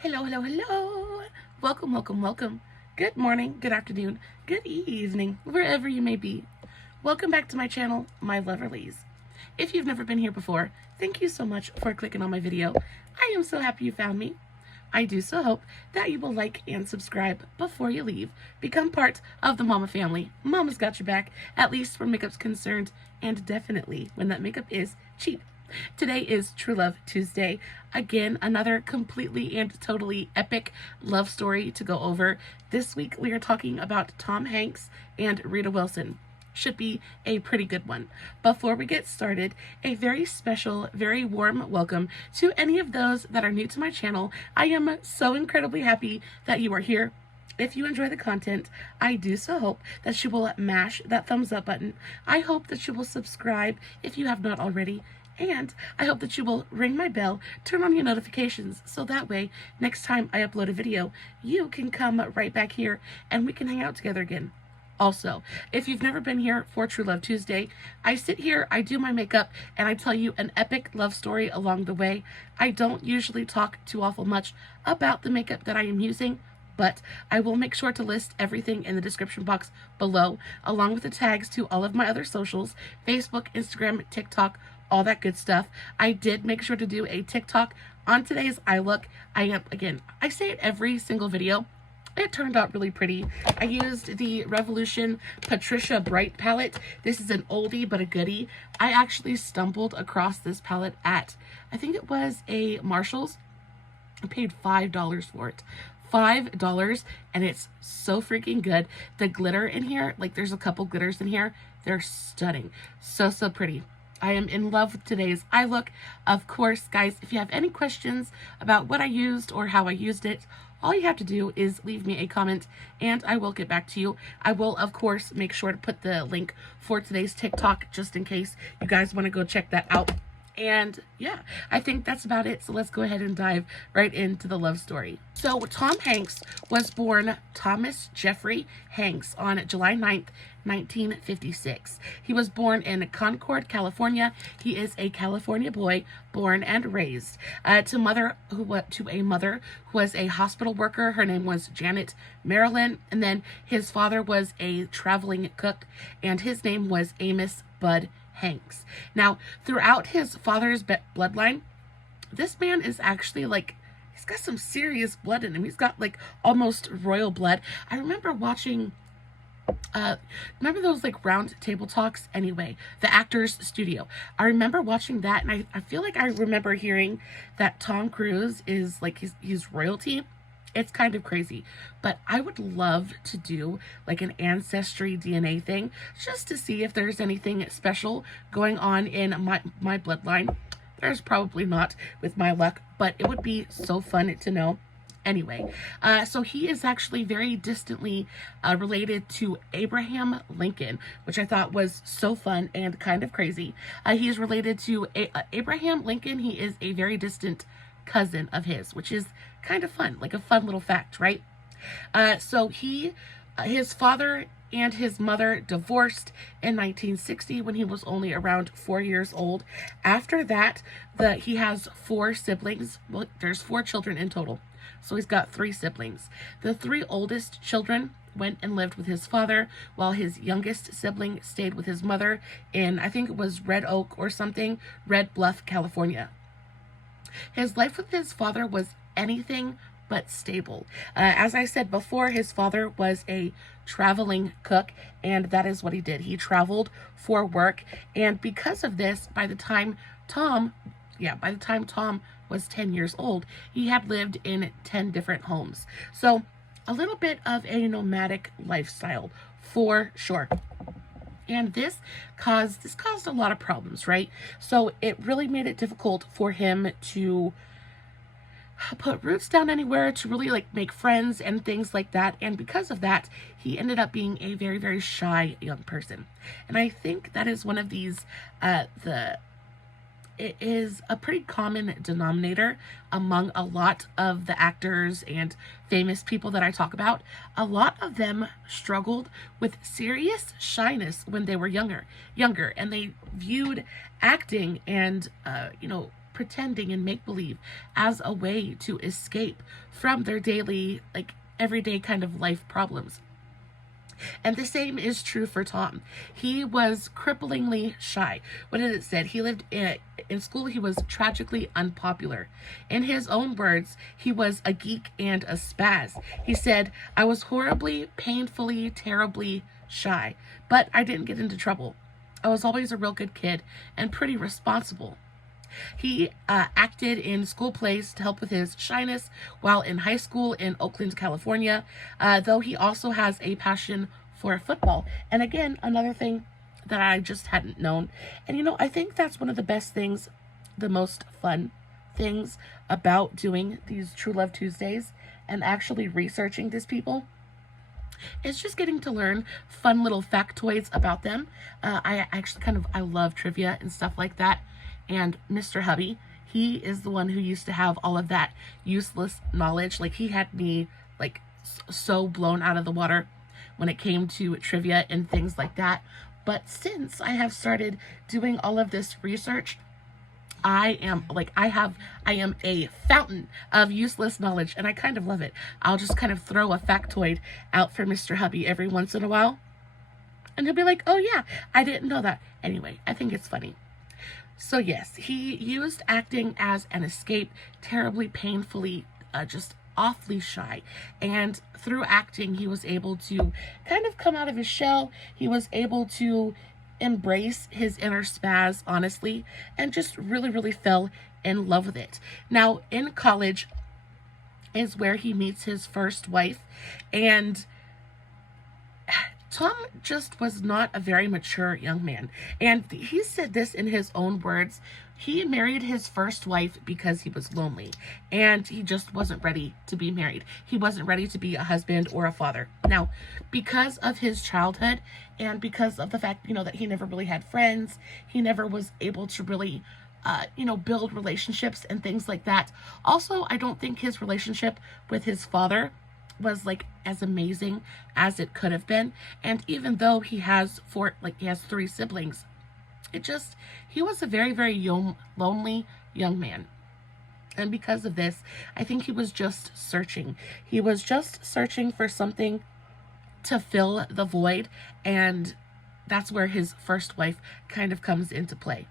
Hello, hello, hello. Welcome, welcome, welcome. Good morning, good afternoon, good evening, wherever you may be. Welcome back to my channel, my Loverlies. If you've never been here before, thank you so much for clicking on my video. I am so happy you found me. I do so hope that you will like and subscribe before you leave. Become part of the Mama family. Mama's got your back, at least where makeup's concerned, and definitely when that makeup is cheap. Today is True Love Tuesday. Again, another completely and totally epic love story to go over. This week we are talking about Tom Hanks and Rita Wilson. Should be a pretty good one. Before we get started, a very special, very warm welcome to any of those that are new to my channel. I am so incredibly happy that you are here. If you enjoy the content, I do so hope that you will mash that thumbs up button. I hope that you will subscribe if you have not already. And I hope that you will ring my bell, turn on your notifications, so that way, next time I upload a video, you can come right back here and we can hang out together again. Also, if you've never been here for True Love Tuesday, I sit here, I do my makeup, and I tell you an epic love story along the way. I don't usually talk too awful much about the makeup that I am using, but I will make sure to list everything in the description box below, along with the tags to all of my other socials, Facebook, Instagram, TikTok, all that good stuff. I did make sure to do a TikTok on today's eye look. I say it every single video. It turned out really pretty. I used the Revolution Patricia Bright palette. This is an oldie but a goodie. I actually stumbled across this palette at, I think it was a Marshall's. I paid $5 for it. $5, and it's so freaking good. The glitter in here, like there's a couple glitters in here. They're stunning. So pretty. I am in love with today's eye look. Of course, guys, if you have any questions about what I used or how I used it, all you have to do is leave me a comment and I will get back to you. I will, of course, make sure to put the link for today's TikTok just in case you guys want to go check that out. And yeah, I think that's about it. So let's go ahead and dive right into the love story. So Tom Hanks was born Thomas Jeffrey Hanks on July 9th, 1956. He was born in Concord, California. He is a California boy, born and raised to a mother who was a hospital worker. Her name was Janet Marilyn, and then his father was a traveling cook, and his name was Amos Bud Hanks. Now, throughout his father's bloodline, this man is actually like, he's got some serious blood in him. He's got like almost royal blood. I remember watching remember those like round table talks? Anyway, the Actors Studio. I remember watching that, and I feel like I remember hearing that Tom Cruise is like he's royalty. It's kind of crazy, but I would love to do like an ancestry DNA thing just to see if there's anything special going on in my bloodline. There's probably not with my luck, but it would be so fun to know. Anyway, so he is actually very distantly related to Abraham Lincoln, which I thought was so fun and kind of crazy. He is related to Abraham Lincoln. He is a very distant cousin of his, which is kind of fun, like a fun little fact, right? So his father and his mother divorced in 1960 when he was only around 4 years old. After that, he has 4 siblings. Well, there's 4 children in total. So he's got 3 siblings. The 3 oldest children went and lived with his father, while his youngest sibling stayed with his mother in, I think it was Red Bluff, California. His life with his father was anything but stable. As I said before, his father was a traveling cook, and that is what he did. He traveled for work, and because of this, by the time Tom was 10 years old, he had lived in 10 different homes. So a little bit of a nomadic lifestyle for sure. And this caused a lot of problems, right? So it really made it difficult for him to put roots down anywhere, to really like make friends and things like that. And because of that, he ended up being a very, very shy young person. And I think that is one of these, it is a pretty common denominator among a lot of the actors and famous people that I talk about. A lot of them struggled with serious shyness when they were younger, and they viewed acting and, pretending and make believe as a way to escape from their daily, like everyday kind of life problems. And the same is true for Tom. He was cripplingly shy. What did it say? He lived in school, he was tragically unpopular. In his own words, he was a geek and a spaz. He said, I was horribly, painfully, terribly shy, but I didn't get into trouble. I was always a real good kid and pretty responsible. He acted in school plays to help with his shyness while in high school in Oakland, California, though he also has a passion for football. And again, another thing that I just hadn't known. And you know, I think that's one of the best things, the most fun things about doing these True Love Tuesdays and actually researching these people. It's just getting to learn fun little factoids about them. I actually I love trivia and stuff like that. And Mr. Hubby, he is the one who used to have all of that useless knowledge. Like, he had me like so blown out of the water when it came to trivia and things like that. But since I have started doing all of this research, I am a fountain of useless knowledge, and I kind of love it. I'll just kind of throw a factoid out for Mr. Hubby every once in a while, and he'll be like, oh yeah, I didn't know that. Anyway, I think it's funny. So yes, he used acting as an escape, terribly, painfully, just awfully shy. And through acting, he was able to kind of come out of his shell. He was able to embrace his inner spaz, honestly, and just really, really fell in love with it. Now, in college is where he meets his first wife, and Tom just was not a very mature young man. And he said this in his own words. He married his first wife because he was lonely, and he just wasn't ready to be married. He wasn't ready to be a husband or a father. Now, because of his childhood and because of the fact, that he never really had friends, he never was able to really, build relationships and things like that. Also, I don't think his relationship with his father was like as amazing as it could have been. And even though he has three siblings, he was a very, very lonely young man. And because of this, I think he was just searching. He was just searching for something to fill the void, and that's where his first wife kind of comes into play.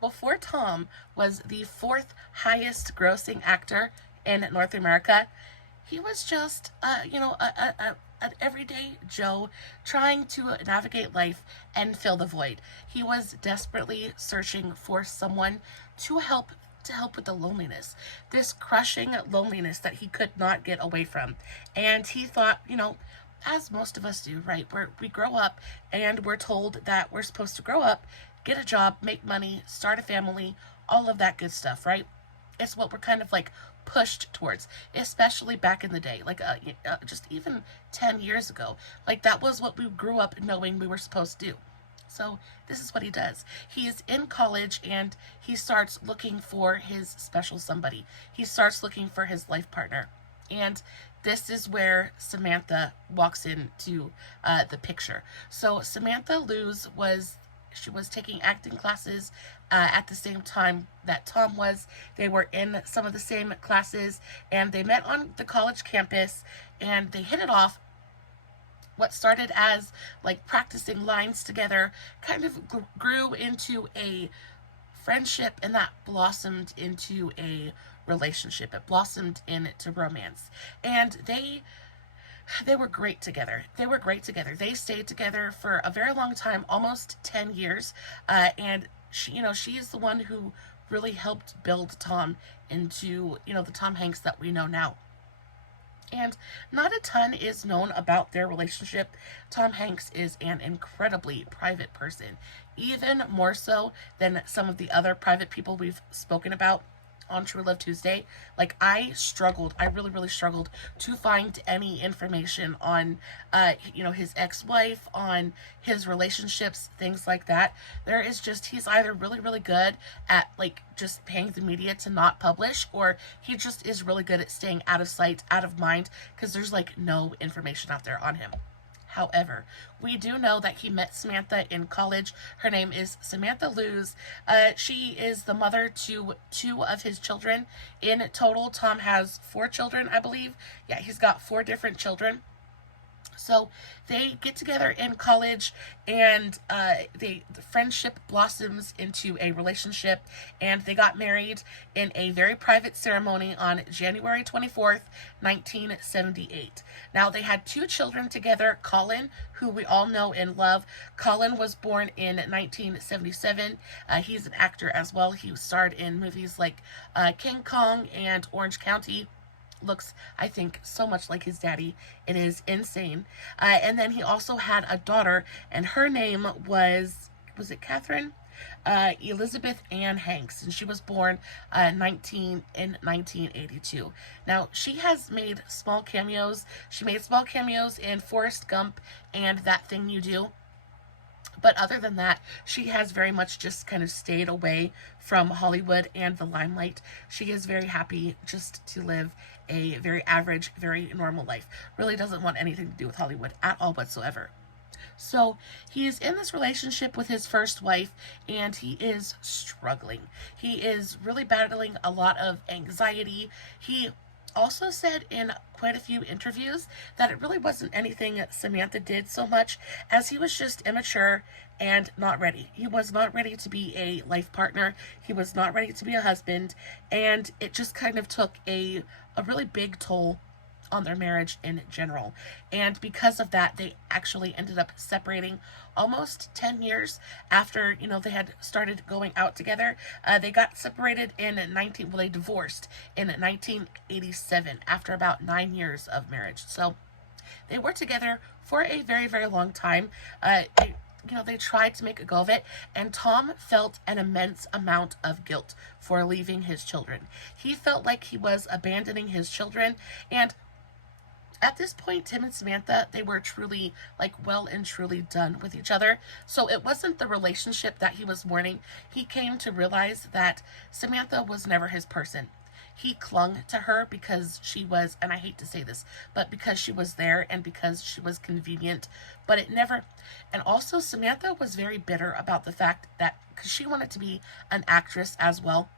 Before Tom was the fourth highest grossing actor in North America, he was just, an everyday Joe trying to navigate life and fill the void. He was desperately searching for someone to help with the loneliness, this crushing loneliness that he could not get away from. And he thought, as most of us do, right? We grow up and we're told that we're supposed to grow up, get a job, make money, start a family, all of that good stuff, right? It's what we're kind of like pushed towards, especially back in the day, just even 10 years ago. Like, that was what we grew up knowing we were supposed to do. So this is what he does. He is in college and he starts looking for his special somebody. He starts looking for his life partner. And this is where Samantha walks into the picture. So Samantha Luz was taking acting classes at the same time that Tom was. They were in some of the same classes, and they met on the college campus, and they hit it off. What started as like practicing lines together kind of grew into a friendship, and that blossomed into a relationship. It blossomed into romance, and they were great together. They stayed together for a very long time, almost 10 years. And she is the one who really helped build Tom into, the Tom Hanks that we know now. And not a ton is known about their relationship. Tom Hanks is an incredibly private person, even more so than some of the other private people we've spoken about on True Love Tuesday. Like, I really, really struggled to find any information on, his ex-wife, on his relationships, things like that. He's either really, really good at, just paying the media to not publish, or he just is really good at staying out of sight, out of mind, because there's, no information out there on him. However, we do know that he met Samantha in college. Her name is Samantha Luz. She is the mother to 2 of his children. In total, Tom has 4 children, I believe. Yeah, he's got 4 different children. So they get together in college, and the friendship blossoms into a relationship, and they got married in a very private ceremony on January 24th, 1978. Now, they had 2 children together. Colin, who we all know and love. Colin was born in 1977. He's an actor as well. He starred in movies like King Kong and Orange County. Looks, I think, so much like his daddy. It is insane. And then he also had a daughter, and her name was it Catherine? Elizabeth Ann Hanks, and she was born in 1982. Now, she has made small cameos. She made small cameos in Forrest Gump and That Thing You Do. But other than that, she has very much just kind of stayed away from Hollywood and the limelight. She is very happy just to live a very average, very normal life. Really doesn't want anything to do with Hollywood at all whatsoever. So he is in this relationship with his first wife, and he is struggling. He is really battling a lot of anxiety. He also said in quite a few interviews that it really wasn't anything Samantha did so much as he was just immature and not ready. He was not ready to be a life partner. He was not ready to be a husband, and it just kind of took a really big toll on their marriage in general. And because of that, they actually ended up separating almost 10 years after, they had started going out together. They got separated they divorced in 1987 after about 9 years of marriage. So they were together for a very, very long time. They tried to make a go of it, and Tom felt an immense amount of guilt for leaving his children. He felt like he was abandoning his children, and at this point, Tim and Samantha, they were truly, well and truly done with each other. So it wasn't the relationship that he was mourning. He came to realize that Samantha was never his person. He clung to her because she was, and I hate to say this, but because she was there and because she was convenient, but it never, and also Samantha was very bitter about the fact that, because she wanted to be an actress as well,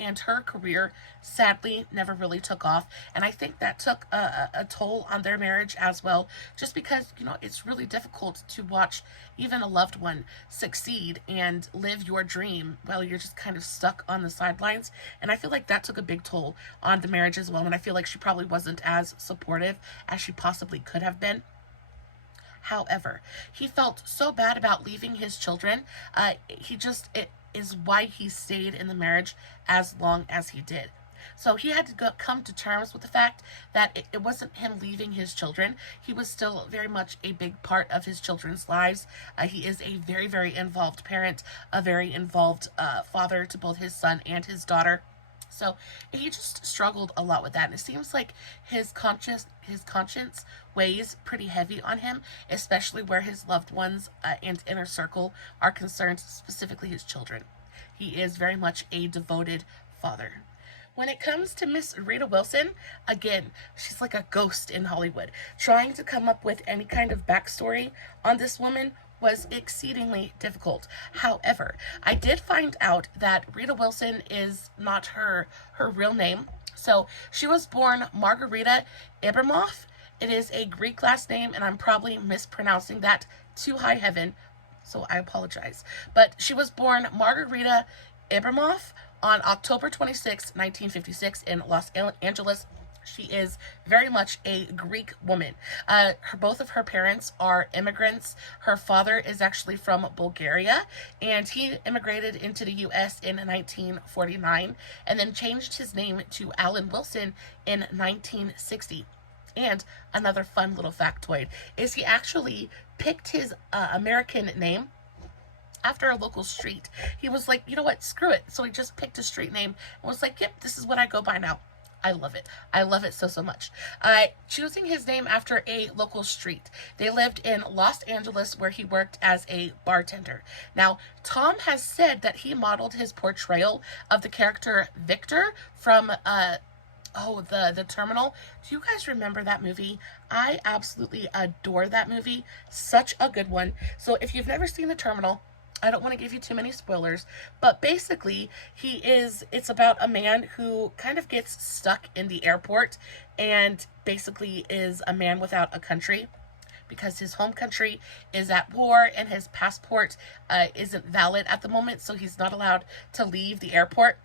and her career sadly never really took off, and I think that took a toll on their marriage as well, just because it's really difficult to watch even a loved one succeed and live your dream while you're just kind of stuck on the sidelines. And I feel like that took a big toll on the marriage as well, and I feel like she probably wasn't as supportive as she possibly could have been. However, he felt so bad about leaving his children. It is why he stayed in the marriage as long as he did. So he had to come to terms with the fact that it wasn't him leaving his children. He was still very much a big part of his children's lives. He is a very, very involved parent, a very involved father to both his son and his daughter. So he just struggled a lot with that. And it seems like his conscience weighs pretty heavy on him, especially where his loved ones and inner circle are concerned, specifically his children. He is very much a devoted father. When it comes to Miss Rita Wilson, again, she's like a ghost in Hollywood. Trying to come up with any kind of backstory on this woman was exceedingly difficult. However, I did find out that Rita Wilson is not her real name. So she was born Margarita Ibrahimoff. It is a Greek last name, and I'm probably mispronouncing that to high heaven, so I apologize. But she was born Margarita Ibrahimoff on October 26, 1956 in Los Angeles. She is very much a Greek woman. Both of her parents are immigrants. Her father is actually from Bulgaria, and he immigrated into the U.S. in 1949 and then changed his name to Alan Wilson in 1960. And another fun little factoid is he actually picked his American name after a local street. He was like, you know what, screw it. So he just picked a street name and was like, yep, this is what I go by now. I love it. I love it so, so much. Choosing his name after a local street. They lived in Los Angeles, where he worked as a bartender. Now, Tom has said that he modeled his portrayal of the character Victor from Oh, the Terminal. Do you guys remember that movie? I absolutely adore that movie. Such a good one. So if you've never seen The Terminal, I don't want to give you too many spoilers, but basically it's about a man who kind of gets stuck in the airport and basically is a man without a country because his home country is at war and his passport isn't valid at the moment, so he's not allowed to leave the airport.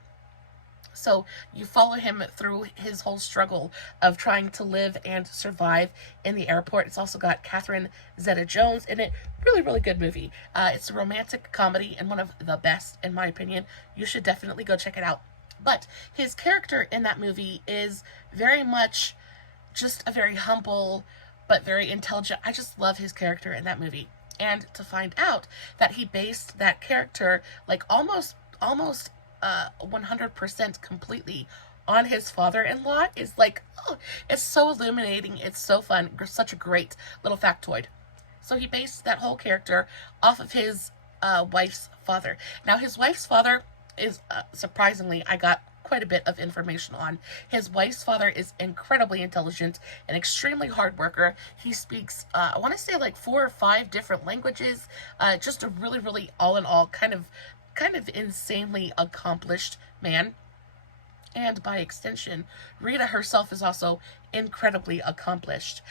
So you follow him through his whole struggle of trying to live and survive in the airport. It's also got Catherine Zeta-Jones in it. Really, really good movie. It's a romantic comedy and one of the best, in my opinion. You should definitely go check it out. But his character in that movie is very much just a very humble but very intelligent. I just love his character in that movie. And to find out that he based that character like almost 100% completely on his father-in-law is like, oh, it's so illuminating. It's so fun. Such a great little factoid. So he based that whole character off of his wife's father. Now, his wife's father is, surprisingly, I got quite a bit of information on. His wife's father is incredibly intelligent, an extremely hard worker. He speaks, I want to say like 4 or 5 different languages. Just a really, really all in all kind of insanely accomplished man. And by extension, Rita herself is also incredibly accomplished.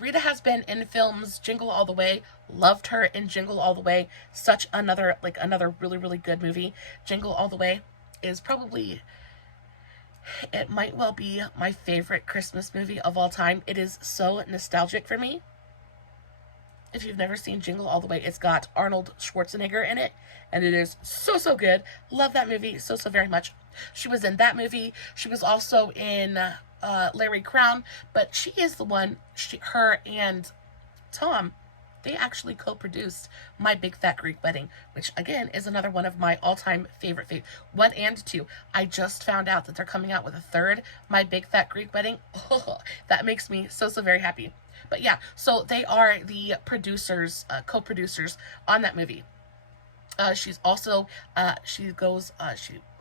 Rita has been in films Jingle All the Way. Loved her in Jingle All the Way. Such another really, really good movie. Jingle All the Way is probably, it might well be my favorite Christmas movie of all time. It is so nostalgic for me. If you've never seen Jingle All the Way, it's got Arnold Schwarzenegger in it, and it is so, so good. Love that movie so, so very much. She was in that movie. She was also in Larry Crown, but she is the one, her and Tom, they actually co-produced My Big Fat Greek Wedding, which, again, is another one of my all-time favorite. 1 and 2. I just found out that they're coming out with a third, My Big Fat Greek Wedding. Oh, that makes me so, so very happy. But yeah, so they are the producers, co-producers on that movie. She's also, she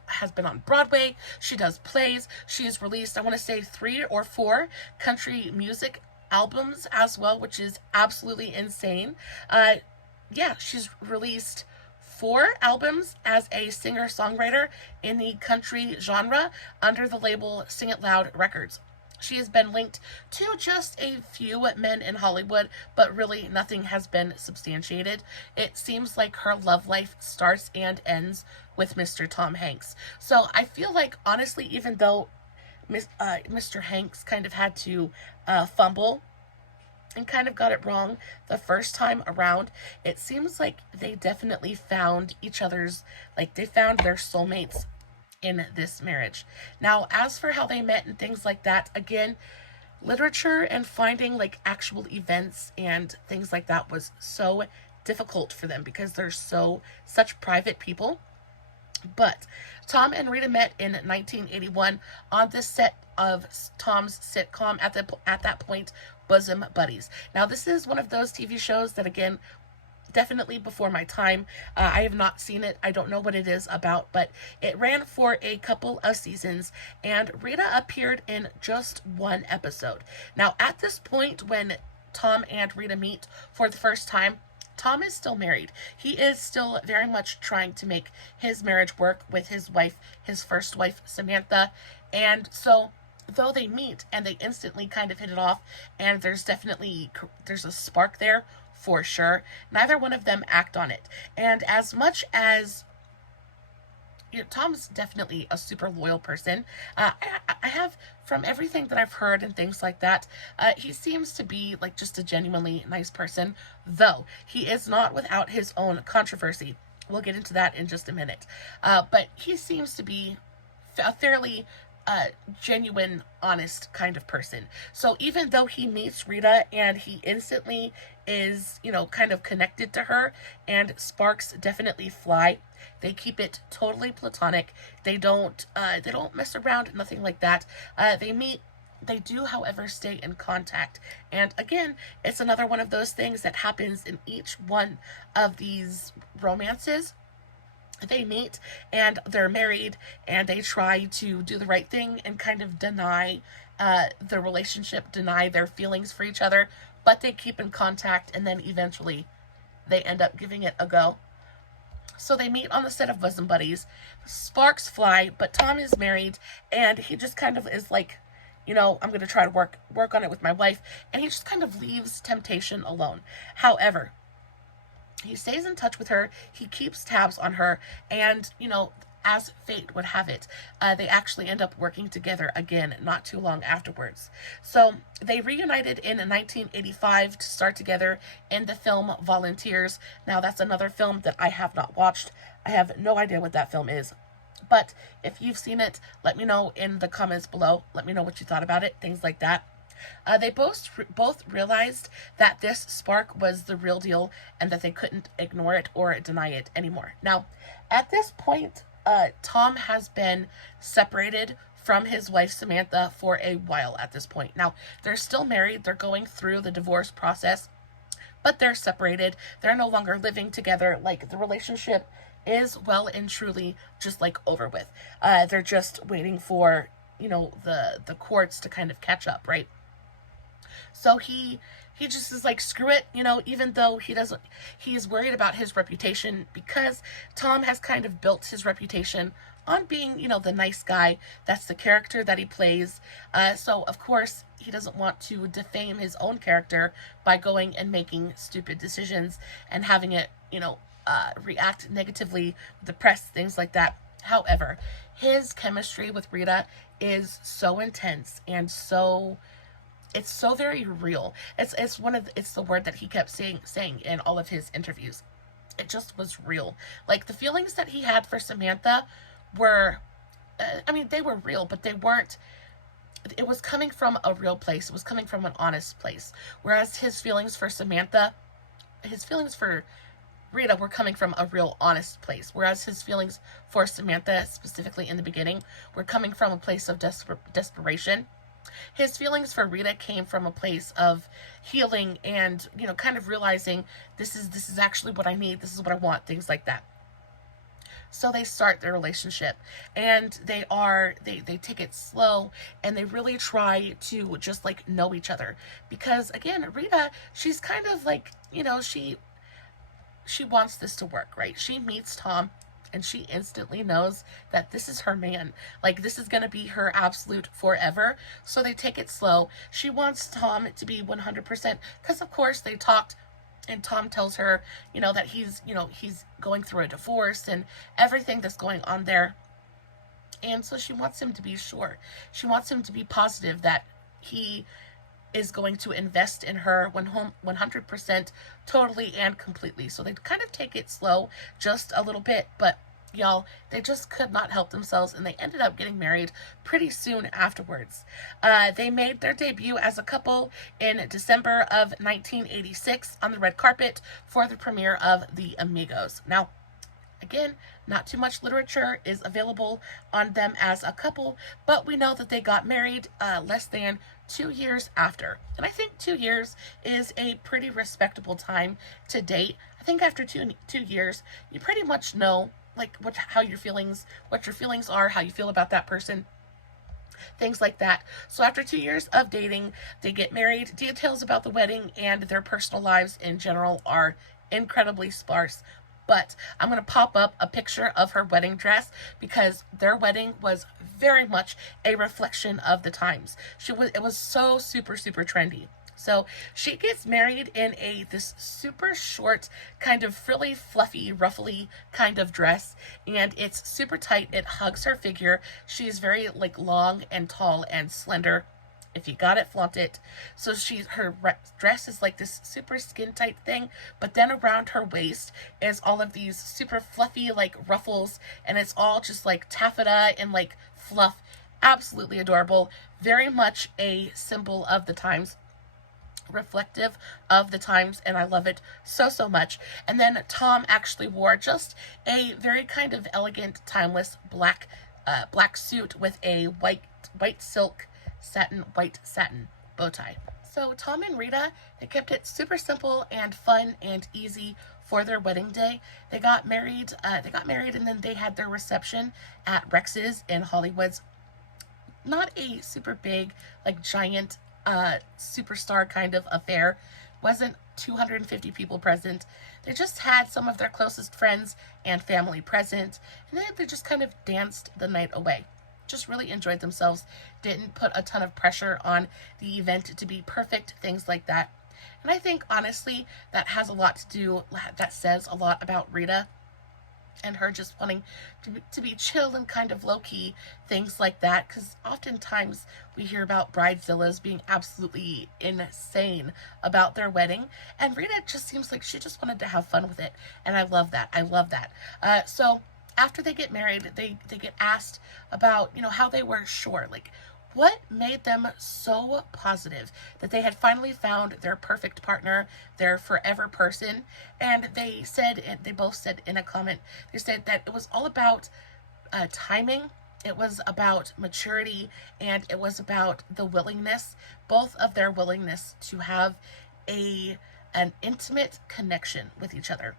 has been on Broadway. She does plays. She's released, I want to say 3 or 4 country music albums as well, which is absolutely insane. Yeah, she's released 4 albums as a singer-songwriter in the country genre under the label Sing It Loud Records. She has been linked to just a few men in Hollywood, but really nothing has been substantiated. It seems like her love life starts and ends with Mr. Tom Hanks. So I feel like, honestly, even though Mr. Hanks kind of had to fumble and kind of got it wrong the first time around, it seems like they definitely found each other's, like they found their soulmates in this marriage. Now, as for how they met and things like that, again, literature and finding like actual events and things like that was so difficult for them because they're such private people. But Tom and Rita met in 1981 on the set of Tom's sitcom at that point, Bosom Buddies. Now, this is one of those TV shows that, again, definitely before my time. I have not seen it. I don't know what it is about, but it ran for a couple of seasons, and Rita appeared in just 1 episode. Now, at this point, when Tom and Rita meet for the first time, Tom is still married. He is still very much trying to make his marriage work with his wife, his first wife, Samantha. And so, though they meet and they instantly kind of hit it off, and there's a spark there, for sure, neither one of them act on it. And as much as, you know, Tom's definitely a super loyal person, I have, from everything that I've heard and things like that, he seems to be like just a genuinely nice person, though he is not without his own controversy. We'll get into that in just a minute. But he seems to be a fairly genuine, honest kind of person. So even though he meets Rita and he instantly is, you know, kind of connected to her, and sparks definitely fly, they keep it totally platonic. They don't mess around, nothing like that. They meet. They do, however, stay in contact. And again, it's another one of those things that happens in each one of these romances. They meet and they're married, and they try to do the right thing and kind of deny the relationship, deny their feelings for each other, but they keep in contact, and then eventually they end up giving it a go. So they meet on the set of Bosom Buddies. Sparks fly, but Tom is married, and he just kind of is like, I'm going to try to work on it with my wife, and he just kind of leaves temptation alone. However, he stays in touch with her, he keeps tabs on her, and, as fate would have it, they actually end up working together again not too long afterwards. So they reunited in 1985 to start together in the film Volunteers. Now, that's another film that I have not watched. I have no idea what that film is. But if you've seen it, let me know in the comments below. Let me know what you thought about it, things like that. They both realized that this spark was the real deal and that they couldn't ignore it or deny it anymore. Now, at this point, Tom has been separated from his wife Samantha for a while at this point. Now, they're still married. They're going through the divorce process, but they're separated. They're no longer living together. Like, the relationship is well and truly just like over with. They're just waiting for, the courts to kind of catch up, right? So he just is like, screw it, even though he's worried about his reputation, because Tom has kind of built his reputation on being, the nice guy. That's the character that he plays. So of course he doesn't want to defame his own character by going and making stupid decisions and having it, react negatively with the press, things like that. However, his chemistry with Rita is so intense and it's so very real. It's the word that he kept saying in all of his interviews. It just was real. Like, the feelings that he had for Samantha were, they were real, but they weren't. It was coming from a real place. It was coming from an honest place. Whereas his feelings for Rita were coming from a real honest place. Whereas his feelings for Samantha, specifically in the beginning, were coming from a place of desperation. His feelings for Rita came from a place of healing and, kind of realizing this is actually what I need. This is what I want, things like that. So they start their relationship, and they take it slow, and they really try to just like know each other, because again, Rita, she's kind of like, she wants this to work, right? She meets Tom, and she instantly knows that this is her man. Like, this is going to be her absolute forever. So they take it slow. She wants Tom to be 100%, because of course they talked, and Tom tells her, that he's going through a divorce and everything that's going on there. And so she wants him to be sure. She wants him to be positive that he is going to invest in her 100%, totally and completely. So they kind of take it slow just a little bit, but y'all, they just could not help themselves, and they ended up getting married pretty soon afterwards. They made their debut as a couple in December of 1986 on the red carpet for the premiere of The Amigos. Now, again, not too much literature is available on them as a couple, but we know that they got married less than 2 years after. And I think 2 years is a pretty respectable time to date. I think after two years, you pretty much know like what your feelings are, how you feel about that person, things like that. So after 2 years of dating, they get married. Details about the wedding and their personal lives in general are incredibly sparse, but I'm going to pop up a picture of her wedding dress, because their wedding was very much a reflection of the times. It was so super trendy. So she gets married in this super short, kind of frilly, fluffy, ruffly kind of dress, and it's super tight. It hugs her figure. She's very like long and tall and slender. If you got it, flaunt it. So her dress is like this super skin tight thing, but then around her waist is all of these super fluffy like ruffles, and it's all just like taffeta and like fluff. Absolutely adorable. Very much a symbol of the times, reflective of the times, and I love it so much. And then Tom actually wore just a very kind of elegant, timeless black suit with a white silk white satin bow tie. So Tom and Rita, they kept it super simple and fun and easy for their wedding day. They got married. And then they had their reception at Rex's in Hollywood's. Not a super big, like giant, superstar kind of affair. Wasn't 250 people present. They just had some of their closest friends and family present, and then they just kind of danced the night away. Just really enjoyed themselves. Didn't put a ton of pressure on the event to be perfect, things like that. And I think, honestly, that says a lot about Rita and her just wanting to be chill and kind of low-key, things like that, because oftentimes we hear about bridezillas being absolutely insane about their wedding, and Rita just seems like she just wanted to have fun with it, and I love that. So after they get married, they get asked about, how they were sure, like, what made them so positive that they had finally found their perfect partner, their forever person. And they both said in a comment, they said that it was all about timing, it was about maturity, and it was about the willingness, both of their willingness to have an intimate connection with each other.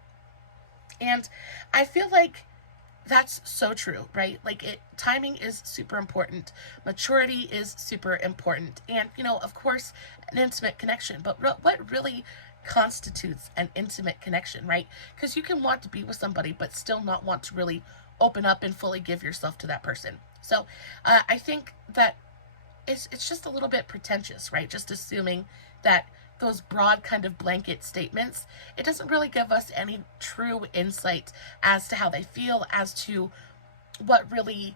And I feel like that's so true, right? Like, timing is super important. Maturity is super important. And, of course, an intimate connection. But what really constitutes an intimate connection, right? Because you can want to be with somebody, but still not want to really open up and fully give yourself to that person. So I think that it's just a little bit pretentious, right? Just assuming that those broad kind of blanket statements, it doesn't really give us any true insight as to how they feel, as to what really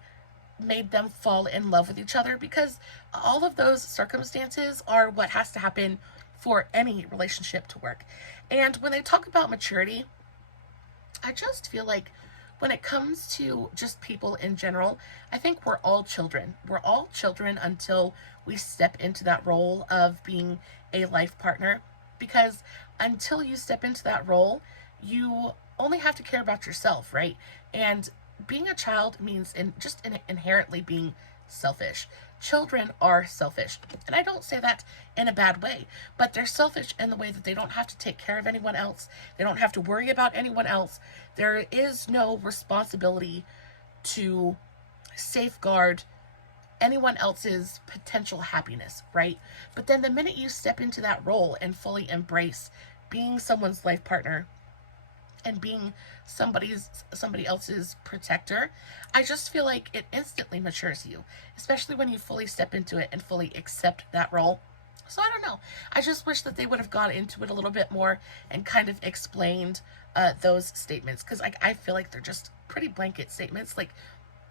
made them fall in love with each other, because all of those circumstances are what has to happen for any relationship to work. And when they talk about maturity, I just feel like when it comes to just people in general, I think we're all children. We're all children until we step into that role of being a life partner, because until you step into that role, you only have to care about yourself, right? And being a child means inherently being selfish. Children are selfish. And I don't say that in a bad way, but they're selfish in the way that they don't have to take care of anyone else. They don't have to worry about anyone else. There is no responsibility to safeguard anyone else's potential happiness, right? But then the minute you step into that role and fully embrace being someone's life partner and being somebody else's protector, I just feel like it instantly matures you, especially when you fully step into it and fully accept that role. So I don't know. I just wish that they would have gone into it a little bit more and kind of explained those statements, because I feel like they're just pretty blanket statements. Like,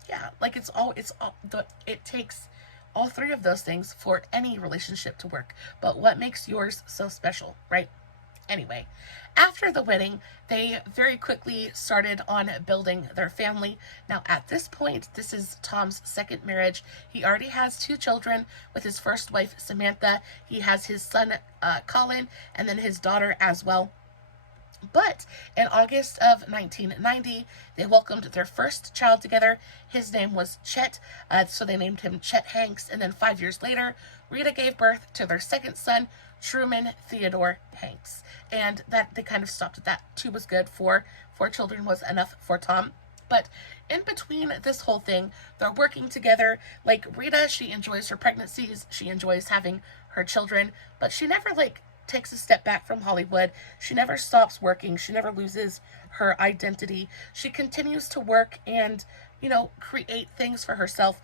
yeah, like it takes all three of those things for any relationship to work. But what makes yours so special, right? Anyway, after the wedding, they very quickly started on building their family. Now, at this point, this is Tom's second marriage. He already has 2 children with his first wife, Samantha. He has his son, Colin, and then his daughter as well. But in August of 1990, they welcomed their first child together. His name was Chet, so they named him Chet Hanks. And then 5 years later, Rita gave birth to their second son, Truman Theodore Hanks. And that they kind of stopped at that. 2 was good. 4 children was enough for Tom. But in between this whole thing, they're working together. Like, Rita, she enjoys her pregnancies. She enjoys having her children. But she never, takes a step back from Hollywood. She never stops working. She never loses her identity. She continues to work and, create things for herself,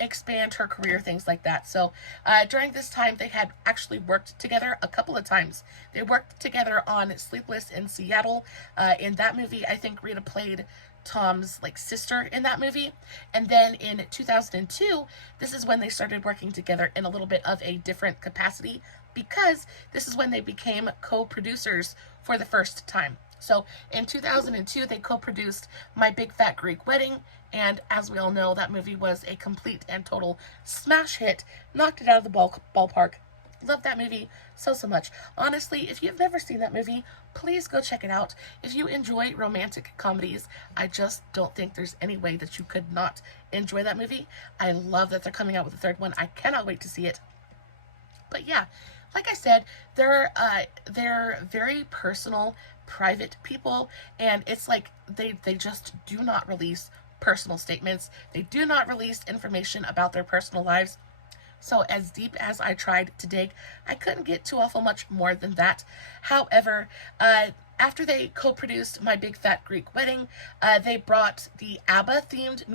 expand her career, things like that. So during this time, they had actually worked together a couple of times. They worked together on Sleepless in Seattle. In that movie, I think Rita played Tom's sister in that movie. And then in 2002, this is when they started working together in a little bit of a different capacity, because this is when they became co-producers for the first time. So in 2002, they co-produced My Big Fat Greek Wedding, and as we all know, that movie was a complete and total smash hit, knocked it out of the ballpark. Love that movie so much. Honestly, if you've never seen that movie, please go check it out. If you enjoy romantic comedies, I just don't think there's any way that you could not enjoy that movie. I love that they're coming out with a third one. I cannot wait to see it. But yeah, like I said, they're very personal, private people, and it's like they just do not release personal statements. They do not release information about their personal lives. So as deep as I tried to dig, I couldn't get too awful much more than that. However, after they co-produced My Big Fat Greek Wedding, they brought the ABBA-themed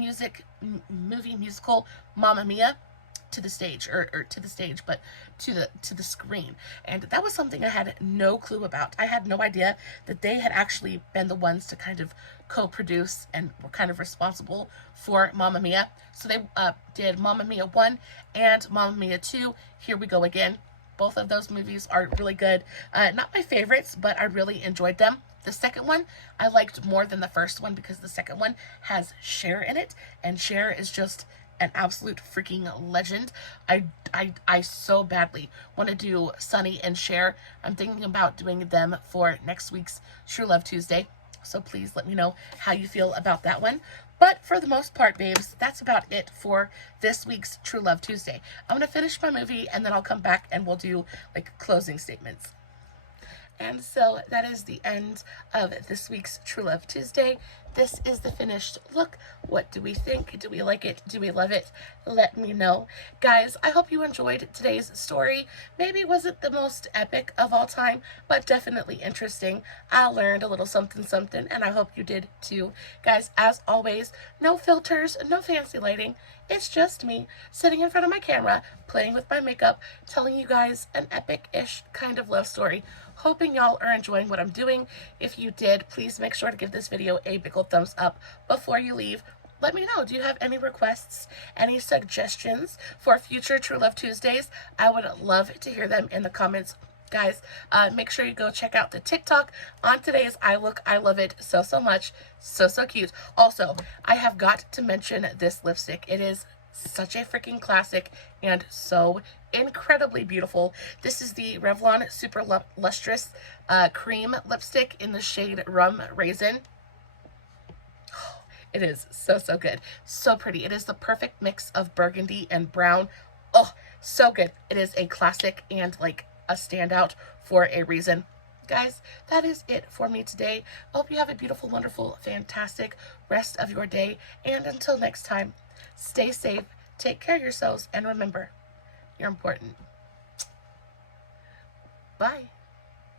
movie musical Mamma Mia to the stage, or to the stage, but to the screen. And that was something I had no clue about. I had no idea that they had actually been the ones to kind of co-produce and were kind of responsible for Mamma Mia. So they did Mamma Mia 1 and Mamma Mia 2, Here We Go Again. Both of those movies are really good. Not my favorites, but I really enjoyed them. The second one I liked more than the first one because the second one has Cher in it, and Cher is just an absolute freaking legend. I so badly want to do Sunny and Cher. I'm thinking about doing them for next week's True Love Tuesday. So please let me know how you feel about that one. But for the most part, babes, that's about it for this week's True Love Tuesday. I'm going to finish my movie and then I'll come back and we'll do like closing statements. And so that is the end of this week's True Love Tuesday. This is the finished look. What do we think? Do we like it? Do we love it? Let me know. Guys, I hope you enjoyed today's story. Maybe it wasn't the most epic of all time, but definitely interesting. I learned a little something something, and I hope you did too. Guys, as always, no filters, no fancy lighting. It's just me sitting in front of my camera, playing with my makeup, telling you guys an epic-ish kind of love story. Hoping y'all are enjoying what I'm doing. If you did, please make sure to give this video a big old thumbs up before you leave. Let me know, do you have any requests, any suggestions for future True Love Tuesdays? I would love to hear them in the comments. Guys, make sure you go check out the TikTok on today's eye look. I love it so much. So cute. Also, I have got to mention this lipstick. It is such a freaking classic and so incredibly beautiful. This is the Revlon Super Lustrous Cream Lipstick in the shade Rum Raisin. It is so good. So pretty. It is the perfect mix of burgundy and brown. Oh, so good. It is a classic and like a standout for a reason. Guys, that is it for me today. I hope you have a beautiful, wonderful, fantastic rest of your day. And until next time, stay safe, take care of yourselves, and remember, you're important. Bye.